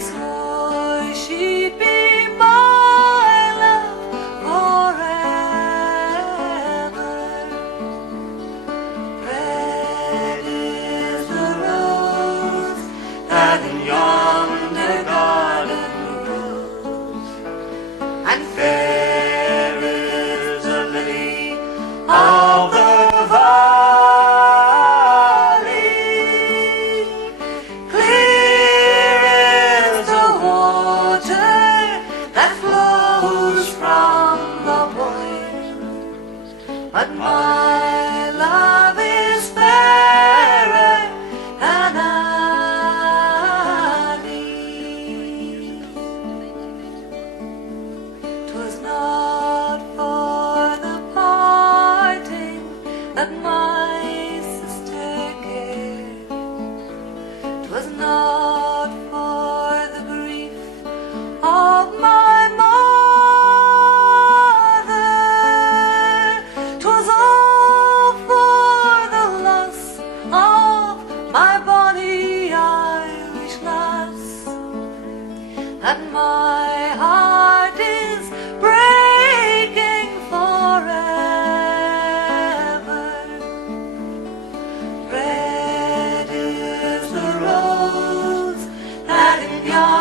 swore she'd be my love forever. Red is the rose that in yonder garden grows, and fair is the lily of the valley. Clear is the water that flows from the point, but my love is fairer than any. 'Twas not for the parting that my sister cared. 'Twas not for the grief of my mother. 'Twas all for the loss of my bonny Irish lass, that my heart is breaking forever. Red is the rose that in yonder